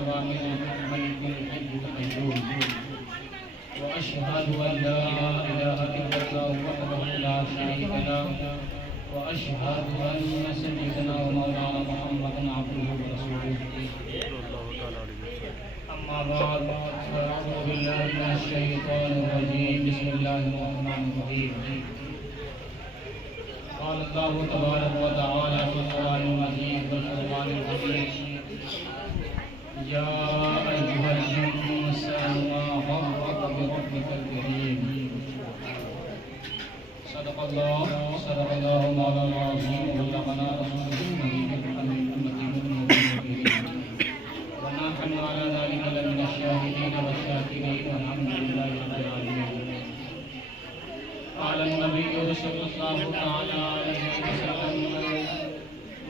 أوامر الملك الحي القيوم وأشهد أن لا إله إلا الله وحده لا شريك له وأشهد أن سيدنا ومولانا محمدا عبده ورسوله أما بعد فأعوذ بالله من الشيطان الرجيم بسم الله الرحمن الرحيم قال الله تبارك وتعالى في القرآن المجيد والفرقان الحميد يا أيها الإنسان ما غرك بربك الكريم صدق الله مولانا العظيم وبلغنا رسوله النبي الأمين ونحن على ذلك لمن الشاهدين والشاكرين والحمد لله رب العالمين. قال النبي صلى الله تعالى عليه وسلم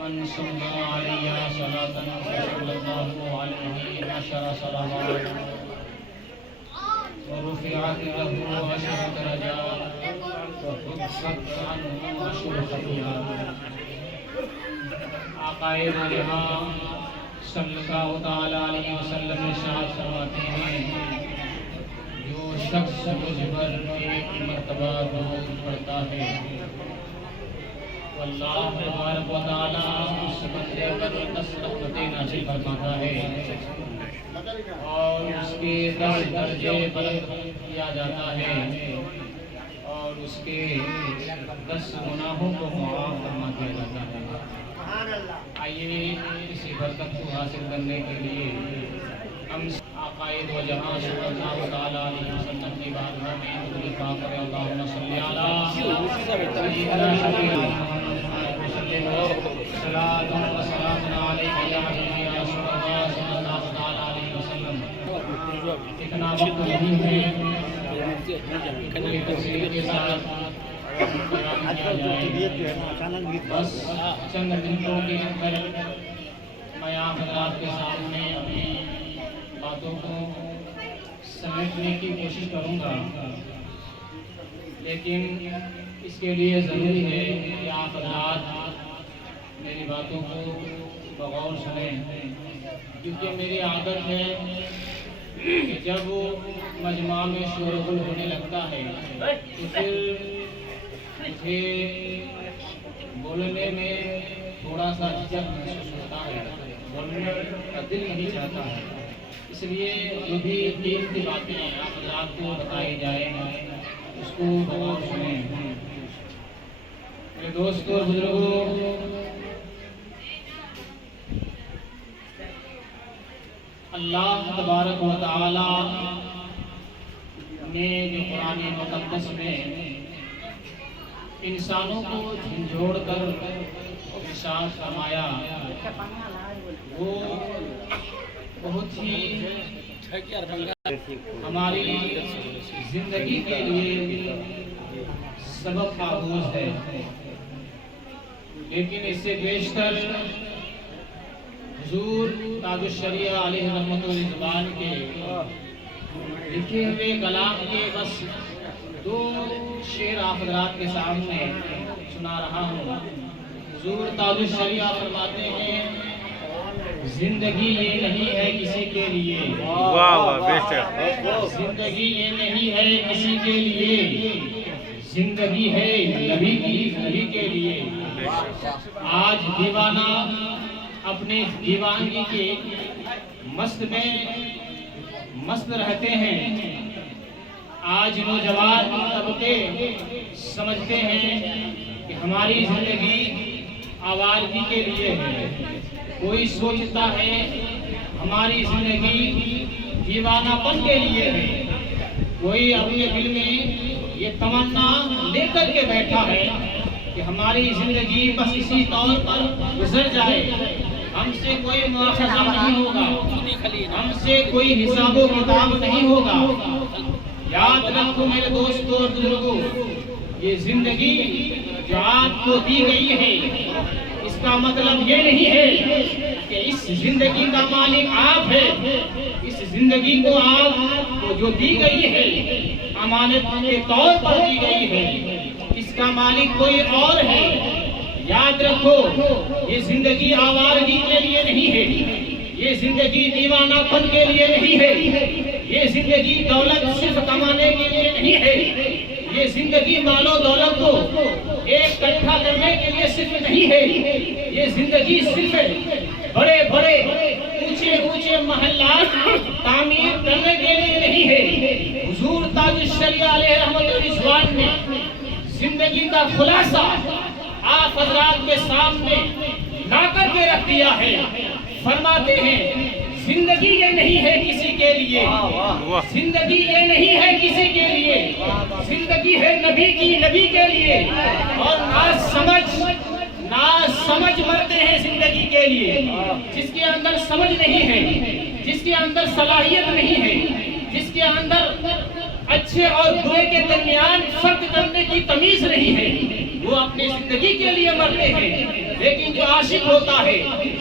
من صلى علي صلاة فصلى الله عليه 10 صلوات ورفعت له 10 درجات وحبت عنه 10 خطيئات. آقائے جہاں صلی اللہ تعالی علیہ وسلم ارشاد فرماتے ہیں جو شخص مجھ پر ایک مرتبہ درود پڑھتا ہے اللہ تبارک و تعالی اس بندے پر 10 رحمتیں نازل فرماتا ہے اور اس کے 10 درجے بلند کیا جاتا ہے اور اس کے 10 گناہوں کو معاف فرما دیا جاتا ہے. آئیے اسی برکت کو حاصل کرنے کے لیے ہم عقائد و جہاں صلی اللہ تعالی علیہ وسلم کی بارگاہ میں درود پاک کریں. اللہم صلی علی سیدنا شفیع صلاۃ و سلام علیک یا حبیبی یا رسول اللہ صلی اللہ تعالی علیہ وسلم. اتنا وقت نہیں ہے کوئی تفصیل کے ساتھ بس چند منٹوں کے اندر میں آپ حضرات کے سامنے اپنی باتوں کو سمیٹنے کی کوشش کروں گا لیکن اس کے لیے ضروری ہے کہ آپ حضرات میری باتوں کو بغور سنیں کیونکہ میری عادت ہے کہ جب مجمع میں شور و غل ہونے لگتا ہے تو پھر مجھے بولنے میں تھوڑا سا جھجک محسوس ہوتا ہے بولنے کا دل نہیں چاہتا ہے اس لیے جو بھی دین کی باتیں آپ حضرات کو بتائی جائیں اس کو غور سنیں. میرے دوستوں اور بزرگوں اللہ تبارک و تعالی نے جو قرآن مقدس میں انسانوں کو جھنجھوڑ کر ارشاد فرمایا وہ بہت ہی ہماری زندگی کے لیے سبق آموز ہے لیکن اس سے بیشتر حضور تاج الشریعہ علیہ رحمت الرضوان کے لکھے ہوئے کلام کے بس 2 شعر آپ حضرات کے سامنے سنا رہا ہوں. حضور تاج الشریعہ فرماتے ہیں زندگی یہ نہیں ہے کسی کے لیے زندگی یہ نہیں ہے کسی کے لیے زندگی ہے نبی کے لیے. آج دیوانہ اپنے دیوانگی کے مست رہتے ہیں. آج نوجوان طبقے سمجھتے ہیں کہ ہماری زندگی آوارگی کے لیے ہے. کوئی سوچتا ہے ہماری زندگی دیوانہ پن کے لیے ہے. کوئی اپنے دل میں یہ تمنا لے کر کے بیٹھا ہے کہ ہماری زندگی بس اسی طور پر گزر جائے ہم سے کوئی مواخذہ نہیں ہوگا ہم سے کوئی حساب و کتاب نہیں ہوگا. یاد رکھو میرے دوستوں اور بزرگوں یہ زندگی جو آپ کو دی گئی ہے اس کا مطلب یہ نہیں ہے کہ اس زندگی کا مالک آپ ہے. اس زندگی کو آپ کو جو دی گئی ہے امانت کے طور پر دی گئی ہے اس کا مالک کوئی اور ہے. یاد رکھو یہ زندگی آوارگی کے لیے نہیں ہے یہ زندگی دیوانہ پن کے لیے نہیں ہے، یہ زندگی دولت صرف کمانے کے لیے نہیں ہے، یہ زندگی مال و دولت کو ایک اکٹھا کرنے کے لیے صرف نہیں ہے، یہ زندگی صرف بڑے بڑے اونچے اونچے محلات تعمیر کرنے کے لیے نہیں ہے۔ حضور تاج الشریعہ علیہ رحمت الرضوان نے زندگی کا خلاصہ آپ حضرات کے سامنے لا کر کے رکھ دیا ہے۔ فرماتے ہیں زندگی یہ نہیں ہے کسی کے لیے، زندگی یہ نہیں ہے کسی کے لیے، زندگی ہے نبی کی، نبی کے لیے، اور نہ سمجھ مرتے ہیں زندگی کے لیے۔ جس کے اندر سمجھ نہیں ہے، جس کے اندر صلاحیت نہیں ہے، جس کے اندر اچھے اور برے کے درمیان فرق کرنے کی تمیز نہیں ہے، وہ اپنی زندگی کے لیے مرتے ہیں۔ لیکن جو عاشق ہوتا ہے،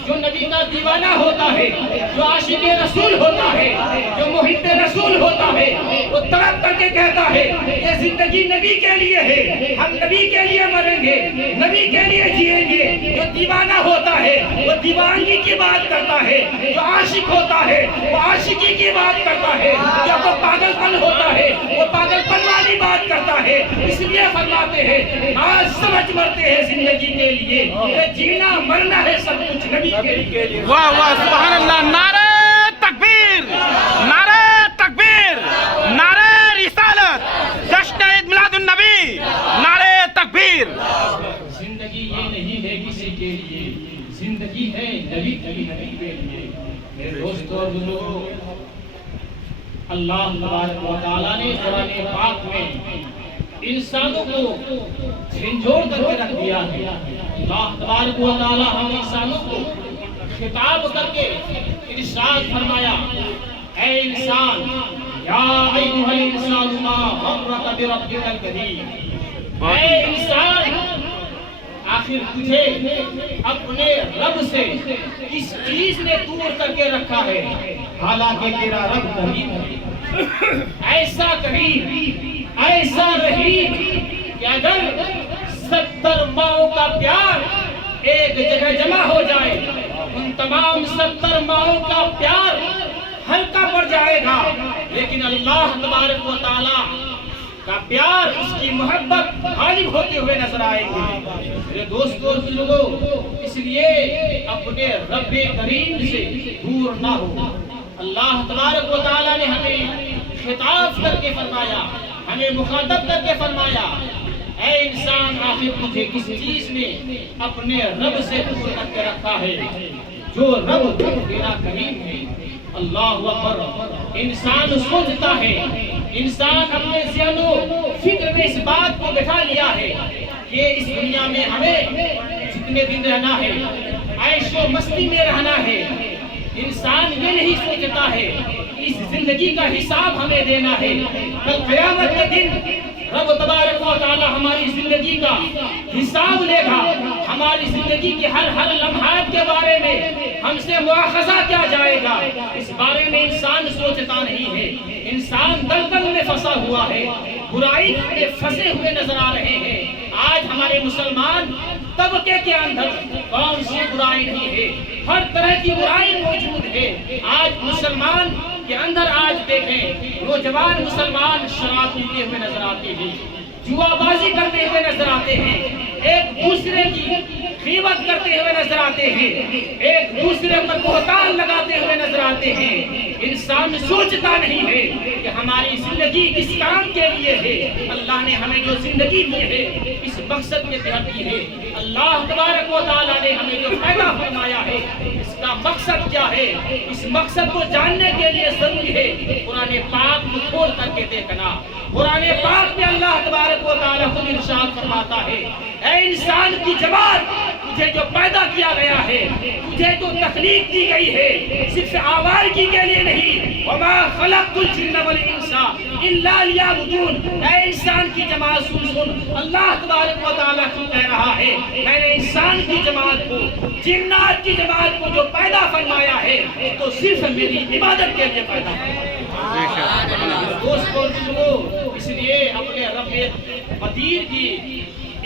جو نبی کا دیوانہ ہوتا ہے، جو عاشق رسول ہوتا ہے، جو محب رسول ہوتا ہے، وہ تڑپ کر کے کہتا ہے یہ زندگی نبی کے لیے ہے، ہم نبی کے لیے مریں گے، نبی کے لیے جیئیں گے۔ جو دیوانہ ہوتا ہے وہ دیوانگی کی بات کرتا ہے، جو عاشق ہوتا ہے وہ عاشقی کی بات کرتا ہے، جب وہ پاگل پن ہوتا ہے وہ پاگل پن والی بات کرتا ہے۔ اس لیے فرماتے ہیں آج سمجھ مرتے ہیں زندگی کے لیے، جینا مرنا ہے سب کچھ نبی کے لیے۔ واہ واہ سبحان اللہ، نعرہ تکبیر، نعرہ تکبیر، نعرہ رسالت، جشن عید میلاد النبی، نعرہ تکبیر۔ زندگی یہ نہیں ہے کسی کے لیے، زندگی ہے نبی کے لیے۔ میرے دوستو اور بزرگوں، اللہ تبارک و تعالیٰ نے قرآن پاک میں انسانوں کو جھنجھوڑ کر کے رکھ دیا ہے۔ اللہ تبارک و تعالیٰ ہم انسانوں کو خطاب کر کے ارشاد فرمایا، اے انسان، یا ایھا الانسان ما غرک بربک الکریم، اے انسان، آخر تجھے اپنے رب سے کس چیز نے دور کر کے رکھا ہے؟ حالانکہ تیرا رب کریم ہے، ایسا کریم، ایسا رحیم کہ اگر 70 ماؤں کا پیار ایک جگہ جمع ہو جائے، ان تمام 70 ماؤں کا پیار ہلکا پڑ جائے گا، لیکن اللہ تبارک و تعالی کا پیار، اس کی محبت غالب ہوتے ہوئے نظر آئے گی۔ میرے دوستو اور بزرگوں، اس لیے اپنے رب کریم سے دور نہ ہو۔ اللہ تبارک و تعالی نے ہمیں خطاب کر کے فرمایا، ہمیں مخاطب کر کے فرمایا، اے انسان، آخر تجھے کس چیز نے اپنے رب سے دور کر کے رکھا ہے؟ جو رب تیرا کریم ہے۔ اللہ اکبر۔ انسان سوچتا ہے، انسان اپنے ذہن و فکر میں اس بات کو بٹھا لیا ہے کہ اس دنیا میں ہمیں جتنے دن رہنا ہے، عیش و مستی میں رہنا ہے۔ انسان یہ نہیں سوچتا ہے اس زندگی کا حساب ہمیں دینا ہے۔ کل قیامت کے دن رب تبارک و تعالی ہماری زندگی کا حساب لے گا، ہماری زندگی کے ہر لمحات کے بارے میں ہم سے مواخذہ کیا جائے گا، اس بارے میں انسان سوچتا نہیں ہے۔ انسان دلدل میں پھنسا ہوا ہے، برائی میں پھنسے ہوئے نظر آ رہے ہیں۔ آج ہمارے مسلمان طبقے کے اندر کون سی برائی نہیں ہے، ہر طرح کی برائی موجود ہے۔ آج مسلمان کے اندر آج دیکھیں، نوجوان مسلمان شراب پیتے ہوئے نظر آتے ہیں، جوا بازی کرتے ہوئے نظر آتے ہیں، ایک دوسرے کی غیبت کرتے ہوئے نظر آتے ہیں، ایک دوسرے پر بہتان لگاتے ہوئے نظر آتے ہیں۔ انسان سوچتا نہیں ہے کہ ہماری زندگی کس کام کے لیے ہے۔ اللہ نے ہمیں جو زندگی دی ہے اس مقصد کے تحت دی ہے۔ اللہ تبارک و تعالیٰ نے ہمیں جو پیدا فرمایا ہے اس کا مقصد کیا ہے، اس مقصد کو جاننے کے لیے ضروری ہے قرآن پاک کو کھول کر کے دیکھنا۔ قرآن پاک میں اللہ تبارک و تعالیٰ خود ارشاد فرماتا ہے، اے انسان کی جماعت، تجھے جو پیدا کیا گیا ہے، تجھے جو تخلیق دی گئی ہے، صرف آوارگی کے لیے نہیں، وما خلقت الجن والانس الا لیعبدون۔ اے انسان کی جماعت سن، اللہ تبارک و تعالیٰ کیوں کہہ رہا ہے میں نے انسان کی جماعت کو، جنات کی جماعت کو جو پیدا فرمایا ہے تو صرف میری عبادت کے لیے پیدا فرمایا۔ دوستو، اس لیے اپنے رب قدیر کی